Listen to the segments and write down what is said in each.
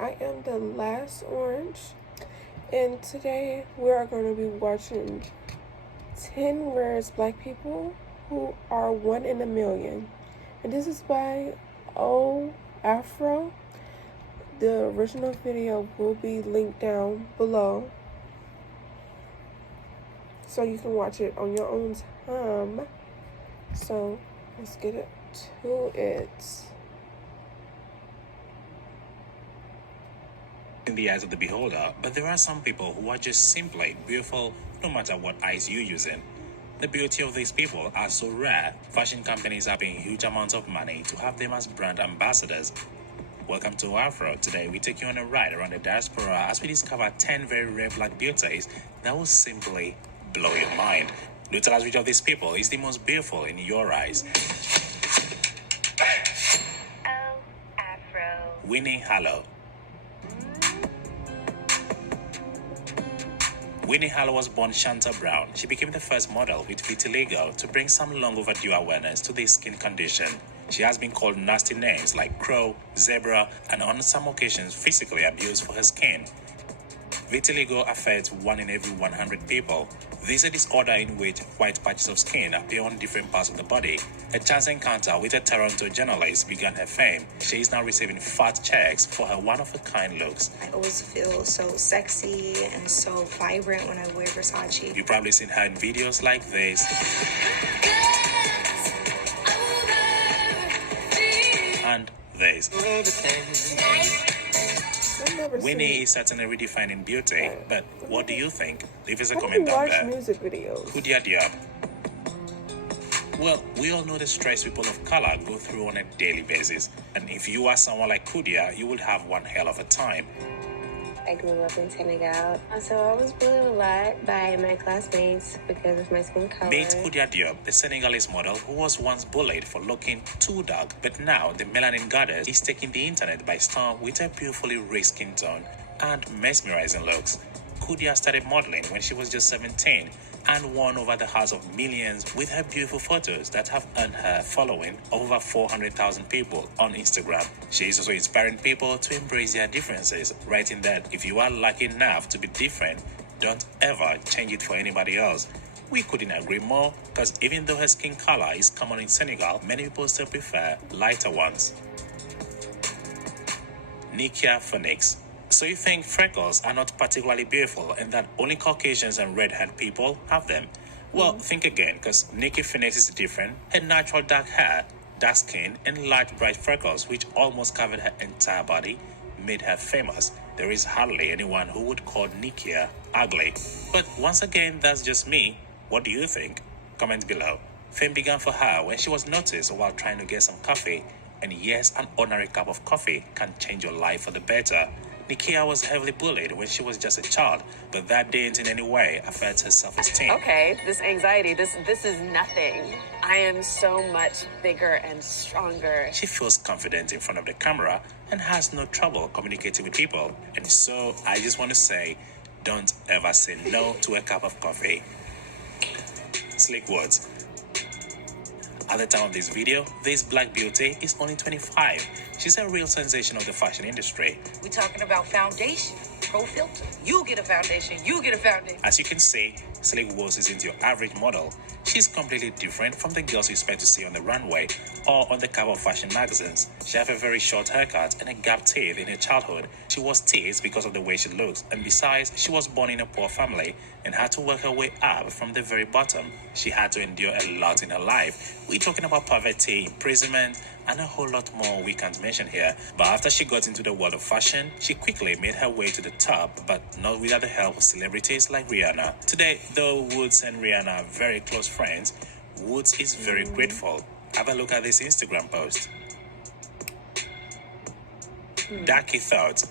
I am the last orange, and today we are going to be watching 10 rarest black people who are 1 in a million. And this is by ohAFRO. The original video will be linked down below, so you can watch it on your own time. So let's get it to it. In the eyes of the beholder, but there are some people who are just simply beautiful no matter what eyes you're using. The beauty of these people are so rare, fashion companies are paying huge amounts of money to have them as brand ambassadors. Welcome to ohAFRO. Today we take you on a ride around the diaspora as we discover 10 very rare black beauties that will simply blow your mind. Do tell us which of these people is the most beautiful in your eyes. ohAFRO. Winnie Harlow. Winnie Harlow was born Shanta Brown. She became the first model with vitiligo to bring some long overdue awareness to this skin condition. She has been called nasty names like crow, zebra, and on some occasions physically abused for her skin. Vitiligo affects 1 in every 100 people. This is a disorder in which white patches of skin appear on different parts of the body. A chance encounter with a Toronto journalist began her fame. She is now receiving fat checks for her one-of-a-kind looks. I always feel so sexy and so vibrant when I wear Versace. You've probably seen her in videos like this. And this. Winnie is certainly redefining beauty, but what do you think? Leave us a comment down there. Music videos. Kudia Diop. Well, we all know the stress people of color go through on a daily basis, and if you are someone like Kudia, you will have one hell of a time. I grew up in Senegal, so I was bullied a lot by my classmates because of my skin color. Meet Kudia Diop, the Senegalese model who was once bullied for looking too dark, but now the melanin goddess is taking the internet by storm with her beautifully rich skin tone and mesmerizing looks. Kudia started modeling when she was just 17 and won over the hearts of millions with her beautiful photos that have earned her following of over 400,000 people on Instagram. She is also inspiring people to embrace their differences, writing that if you are lucky enough to be different, don't ever change it for anybody else. We couldn't agree more, because even though her skin color is common in Senegal, many people still prefer lighter ones. Nikia Phoenix. So you think freckles are not particularly beautiful and that only Caucasians and red-haired people have them? Well, think again, because Nikki Phoenix is different. Her natural dark hair, dark skin, and large bright freckles, which almost covered her entire body, made her famous. There is hardly anyone who would call Nikia ugly. But once again, that's just me. What do you think? Comment below. Fame began for her when she was noticed while trying to get some coffee. And yes, an ordinary cup of coffee can change your life for the better. Nikia was heavily bullied when she was just a child, but that didn't in any way affect her self-esteem. Okay, this anxiety, this is nothing. I am so much bigger and stronger. She feels confident in front of the camera and has no trouble communicating with people. And so I just want to say, don't ever say no to a cup of coffee. Slick words. At the time of this video, this black beauty is only 25. She's a real sensation of the fashion industry. We're talking about foundation, pro filter. You get a foundation, you get a foundation. As you can see, Slick Woods isn't your average model. She's completely different from the girls you expect to see on the runway or on the cover of fashion magazines. She has a very short haircut and a gap teeth in her childhood. She was teased because of the way she looks, and besides, she was born in a poor family and had to work her way up from the very bottom. She had to endure a lot in her life. We're talking about poverty, imprisonment, and a whole lot more we can't mention here. But after she got into the world of fashion, she quickly made her way to the top, but not without the help of celebrities like Rihanna. Today, though Woods and Rihanna are very close friends, Woods is very grateful. Have a look at this Instagram post. Daki thoughts.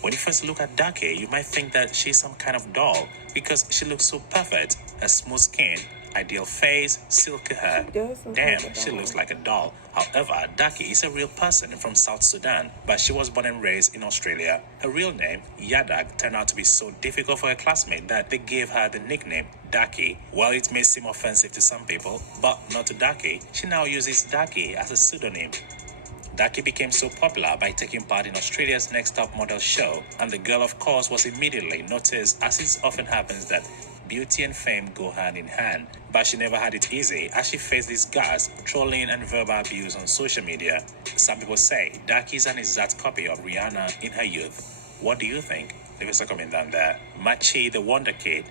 When you first look at Daki, you might think that she's some kind of doll because she looks so perfect. Her smooth skin, ideal face, silky hair. Damn, she looks like a doll. However, Daki is a real person from South Sudan, but she was born and raised in Australia. Her real name, Yadak, turned out to be so difficult for her classmate that they gave her the nickname Daki. While it may seem offensive to some people, but not to Daki, she now uses Daki as a pseudonym. Daki became so popular by taking part in Australia's Next Top Model show, and the girl, of course, was immediately noticed, as it often happens that beauty and fame go hand in hand. But she never had it easy, as she faced disgust, trolling, and verbal abuse on social media. Some people say Daki is an exact copy of Rihanna in her youth. What do you think? Leave us a comment down there. Machi the Wonder Kid.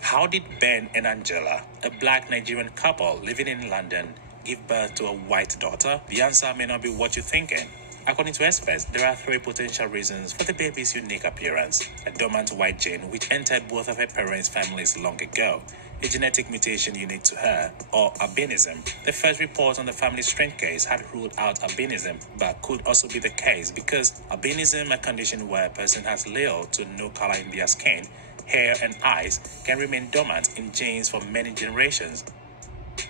How did Ben and Angela, a black Nigerian couple living in London, give birth to a white daughter? The answer may not be what you're thinking. According to experts, there are 3 potential reasons for the baby's unique appearance: a dormant white gene which entered both of her parents' families long ago, a genetic mutation unique to her, or albinism. The first report on the family strength case had ruled out albinism, but could also be the case because albinism, a condition where a person has little to no color in their skin, hair, and eyes, can remain dormant in genes for many generations.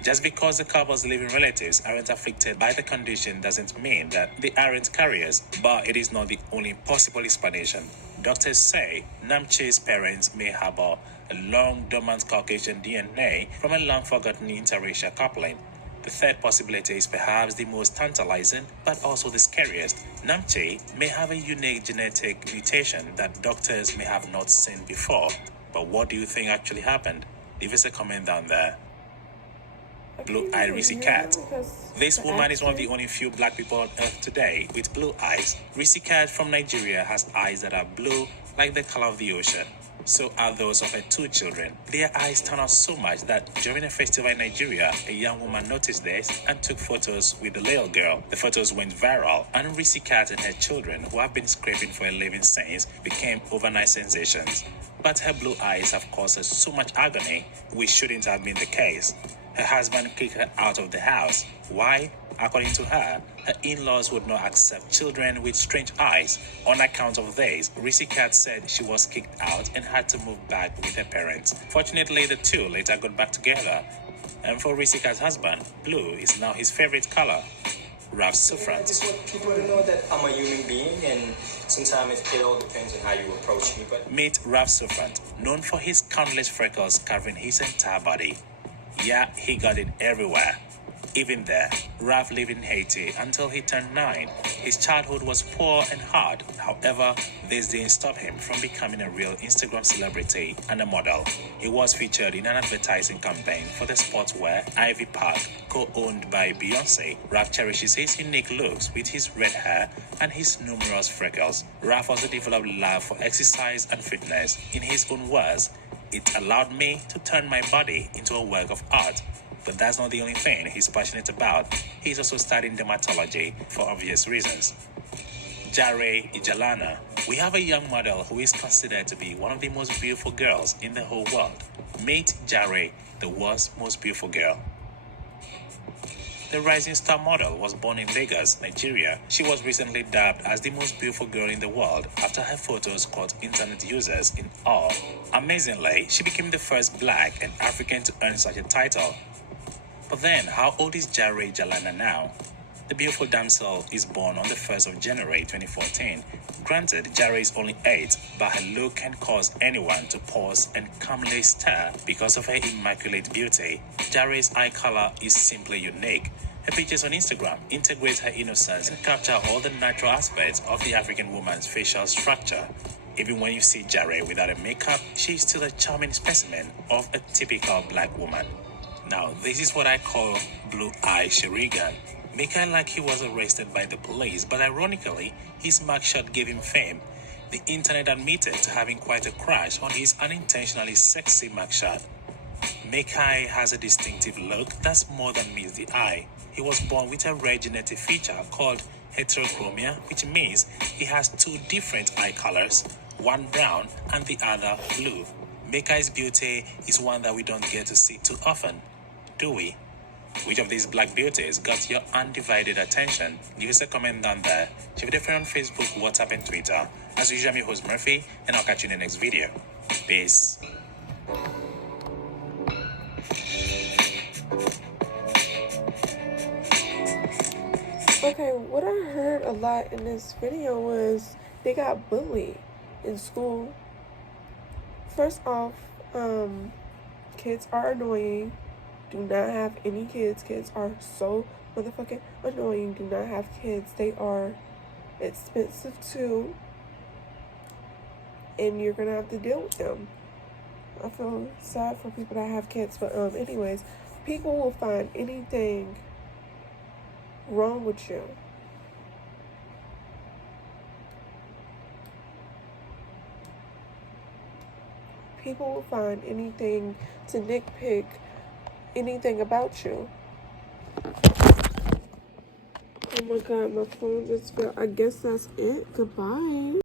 Just because the couple's living relatives aren't afflicted by the condition doesn't mean that they aren't carriers, but it is not the only possible explanation. Doctors say Namche's parents may harbor a long dormant Caucasian DNA from a long-forgotten interracial coupling. The third possibility is perhaps the most tantalizing, but also the scariest. Namche may have a unique genetic mutation that doctors may have not seen before. But what do you think actually happened? Leave us a comment down there. Blue-eyed Rissy Cat. This woman is one of the only few black people on earth today with blue eyes. Rissy Cat from Nigeria has eyes that are blue like the color of the ocean. So are those of her 2 children. Their eyes turn out so much that during a festival in Nigeria, a young woman noticed this and took photos with the little girl. The photos went viral, and Rissy Cat and her children, who have been scraping for a living since, became overnight sensations. But her blue eyes have caused her so much agony, which shouldn't have been the case. Her husband kicked her out of the house. Why? According to her, her in-laws would not accept children with strange eyes. On account of this, Rissy Cat said she was kicked out and had to move back with her parents. Fortunately, the two later got back together. And for Rissy Cat's husband, blue is now his favorite color. Ralph Sufrant. I just want people to know that I'm a human being, and sometimes it all depends on how you approach me. But meet Ralph Sufrant, known for his countless freckles covering his entire body. Yeah, he got it everywhere. Even there, Ralph lived in Haiti until he turned 9. His childhood was poor and hard. However, this didn't stop him from becoming a real Instagram celebrity and a model. He was featured in an advertising campaign for the sportswear Ivy Park, co-owned by Beyonce. Ralph cherishes his unique looks with his red hair and his numerous freckles. Ralph also developed love for exercise and fitness. In his own words, "It allowed me to turn my body into a work of art." But that's not the only thing he's passionate about. He's also studying dermatology for obvious reasons. Jare Ijalana. We have a young model who is considered to be one of the most beautiful girls in the whole world. Meet Jare, the world's most beautiful girl. The rising star model was born in Lagos, Nigeria. She was recently dubbed as the most beautiful girl in the world after her photos caught internet users in awe. Amazingly, she became the first black and African to earn such a title. But then, how old is Jare Jalana now? The beautiful damsel is born on the 1st of January 2014. Granted, Jare is only 8, but her look can cause anyone to pause and calmly stare because of her immaculate beauty. Jare's eye color is simply unique. Her pictures on Instagram integrate her innocence and capture all the natural aspects of the African woman's facial structure. Even when you see Jare without a makeup, she is still a charming specimen of a typical black woman. Now, this is what I call blue-eye Sherigan. Making like he was arrested by the police, but ironically, his mugshot gave him fame. The internet admitted to having quite a crush on his unintentionally sexy mugshot. Mekai has a distinctive look that's more than meets the eye. He was born with a rare genetic feature called heterochromia, which means he has 2 different eye colors, one brown and the other blue. Mekai's beauty is one that we don't get to see too often, do we? Which of these black beauties got your undivided attention? Leave us a comment down there. Share with a friend on Facebook, WhatsApp, and Twitter. As usual, I'm your host Murphy, and I'll catch you in the next video. Peace. Okay, what I heard a lot in this video was they got bullied in school. First off, kids are annoying. Do not have any kids. Kids are so motherfucking annoying. Do not have kids. They are expensive too. And you're gonna have to deal with them. I feel sad for people that have kids. But anyways, people will find anything wrong with you. People will find anything to nitpick anything about you. Oh my god, my phone just fell. I guess that's it. Goodbye.